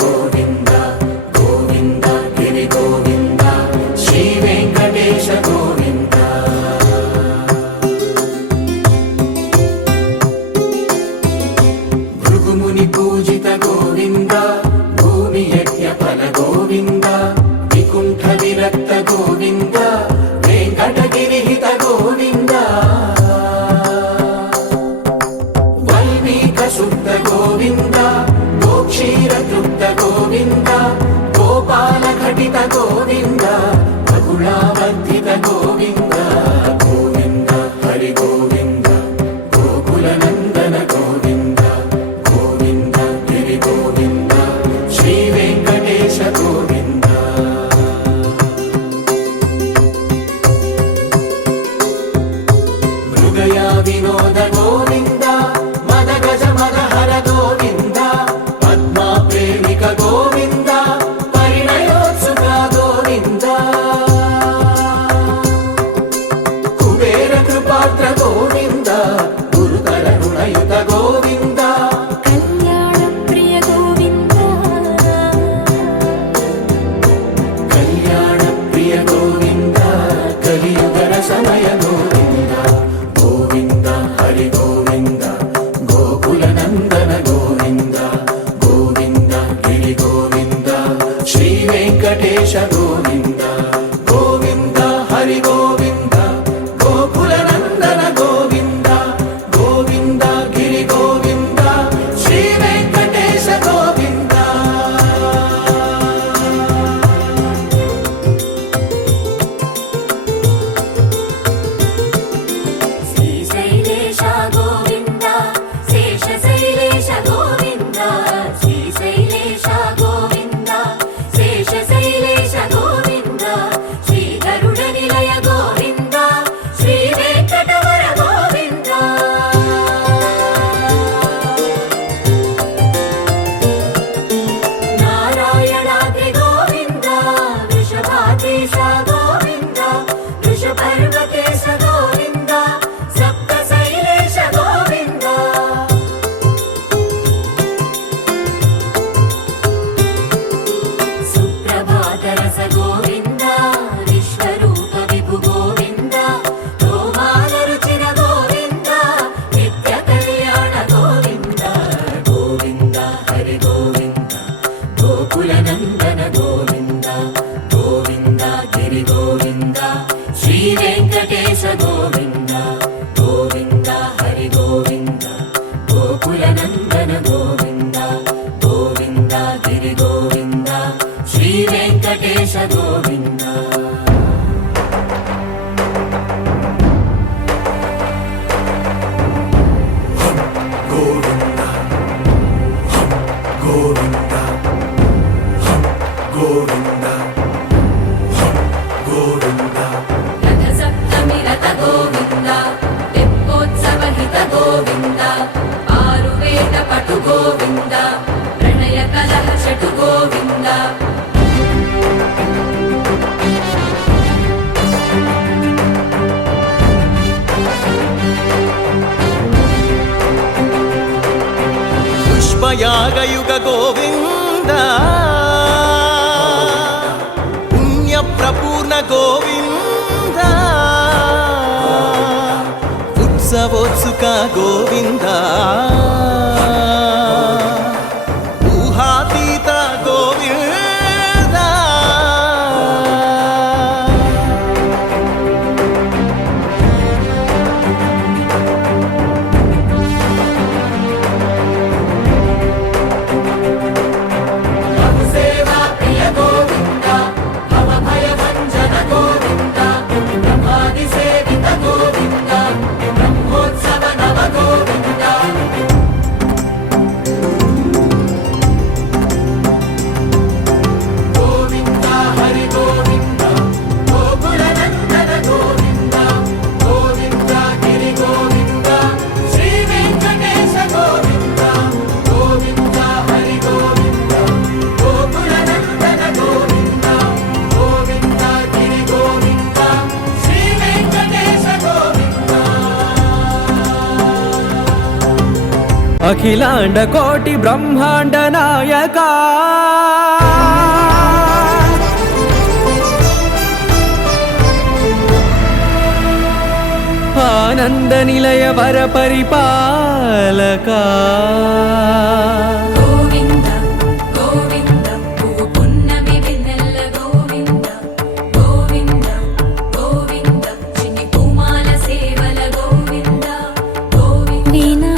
గోవింద గోవింద గిరి గోవింద శ్రీ వెంకటేశ గోవింద భృగుముని పూజిత గోవింద భూమి యజ్ఞ ఫల గోవింద వికుంఠ విరక్త గోవింద వెంకటగిరి హిత గోవింద వల్మీక శుద్ధ గోవింద గోక్షీర తృప్త గోవింద గోపాల ఘటిత గోవింద బహుళావర్ధిత గోవింద గోవింద హరి గోవింద గోకుల నందన గోవింద గోవింద గిరి గోవింద శ్రీ వెంకటేశ గోవింద మృగయా వినోద గోవింద మద గజ మద హర గోవింద పద్మా ప్రేమిక గోవింద పరిణయోత్సుక గోవింద కుబేర కృపాత్ర గోవింద గురుతర రుణయుత గోవింద కళ్యాణ ప్రియ గోవింద కళ్యాణ ప్రియ గోవింద కలియుగ సమయ గోవింద గోవింద హరి గోవింద గోకుల నందన గోవింద గోవింద గిరి గోవింద శ్రీ వెంకటేశ గోవింద గోవింద హరి గోవింద గోకుల నందన గోవింద గోవింద గిరి గోవింద శ్రీ వెంకటేశ గోవింద శ్రీశైలేశ గోవింద శేషశైలేశ గోవింద శ్రీశైలేశ గోవింద శేషశైలేశ గోవింద శ్రీ గరుడ నిలయ గోవింద శ్రీ వెంకటవర గోవింద నారాయణాద్రి గోవింద వృషభాదేశ గోవింద వృషపర్వతేశ గోవింద సప్త శైలేశ గోవింద సుప్రభాత రస గోవింద విశ్వరూప విభు గోవింద తోమాల రుచిర గోవింద నిత్య కళ్యాణ గోవింద గోవింద హరి గోవింద గోకుల నందన గోవింద గోవింద గిరి గోవింద శ్రీ వెంకటేశ గోవింద గోవింద హరి గోవింద గోకుల నందన గోవింద గోవింద గిరి గోవింద శ్రీ వెంకటేశ గోవింద గోవింద గోవింద గోవింద గోవింద రథ సప్తమి రథ గోవింద తెప్పోత్సవ హిత గోవింద ఆరువేద పటు గోవింద ప్రణయ కలహ షటు గోవింద పుష్పయాగయుగ గోవింద పుణ్య ప్రపూర్ణ గోవింద ఉత్సవోత్సుక గోవింద ఊహాతీత గోవింద సేవా ప్రియ గోవింద భవ భయ భంజన గోవింద బ్రహ్మాది సేవిత గోవింద బ్రహ్మోత్సవ నవ గోవింద అఖిలాండ కోటి బ్రహ్మాండ నాయక ఆనంద నిలయ వర పరిపాలక గోవింద గోవింద పువ్వు పున్నమి వెన్నెల గోవింద గోవింద గోవింద చిన్ని పూమాల సేవల గోవింద గోవింద వినా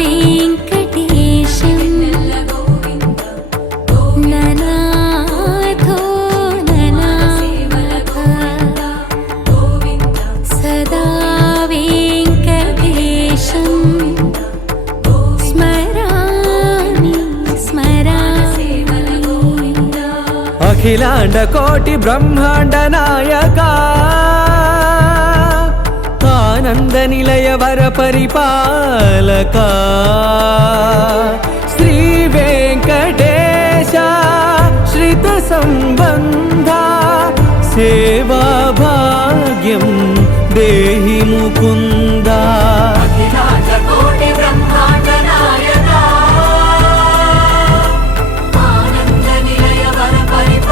వెంకటేశం వెన్నెల గోవింద ననాథో సేవల ననాథ గోవింద సదా వెంకటేశం స్మరామి స్మరామి సేవల గోవింద అఖిలాండ కోటి బ్రహ్మాండ నాయక ఆనంద నిలయ వర పరిపాలక శ్రీ వెంకటేశ శ్రిత సంబంధ సేవా భాగ్యం దేహి ముకుంద అఖిలాండ కోటి బ్రహ్మాండ నాయక ఆనంద నిలయ వర పరిపాలక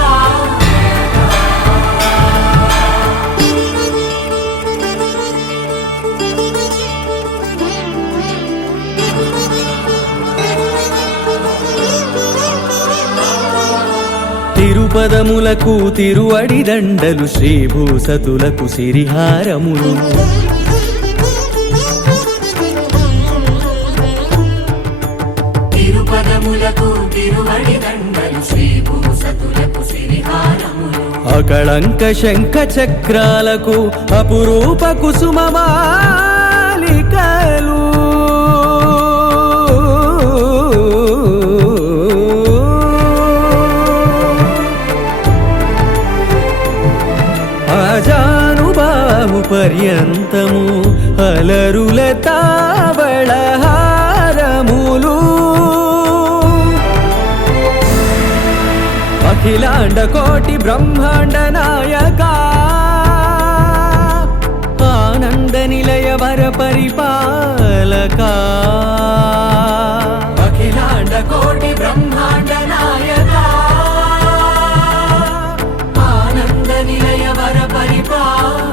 తిరుపదములకు తిరువడి దండలు శ్రీభూసతులకు సిరిహారములు తిరుపదములకు తిరువడి దండలు శ్రీభూసతులకు సిరిహారములు అకళంక శంఖ చక్రాలకు అపురూప కుసుమమాలికలు అజానుబాహు పర్యంతము అలరుల తావళహారములు అఖిలాండ కోటి బ్రహ్మాండ నాయక ఆనంద నిలయ వర పరిపాలక అఖిలాండ కోటి బ్రహ్మాండ నాయక ఆనంద నిలయ వర పరిపాలక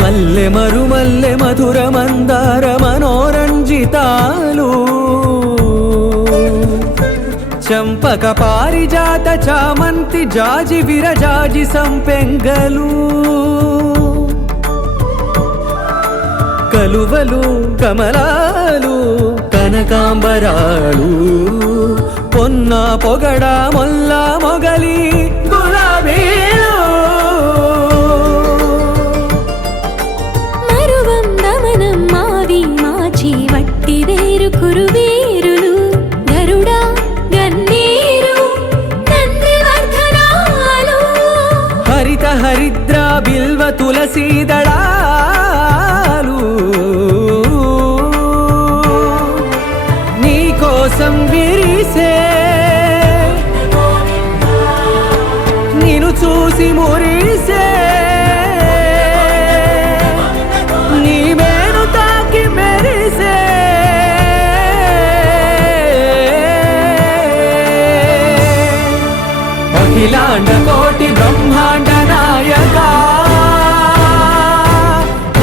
మల్లె మరుమల్లె మధుర మందార మనోరంజితాలు చంపక పారిజాత చామంతి జాజి విరజాజి సంపెంగలు కలువలు కమలాలు కనకాంబరాలు పొన్న పొగడ మొల్ల మొగలి గులాబీలు మరువందమనం మావి మాచి వట్టి వేరు కురువేరులు గరుడా గన్నేరు నందివర్ధనాలు హరిత హరిద్ర బిల్వ తులసీ దళాలు నీ కోసం విరిసే నిన్ను చూసి మురిసే నీ మేను తాకి మెరిసే అఖిలాండ కోటి బ్రహ్మాండ నాయక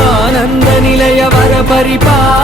ఆనంద నిలయ వర పరిపాలక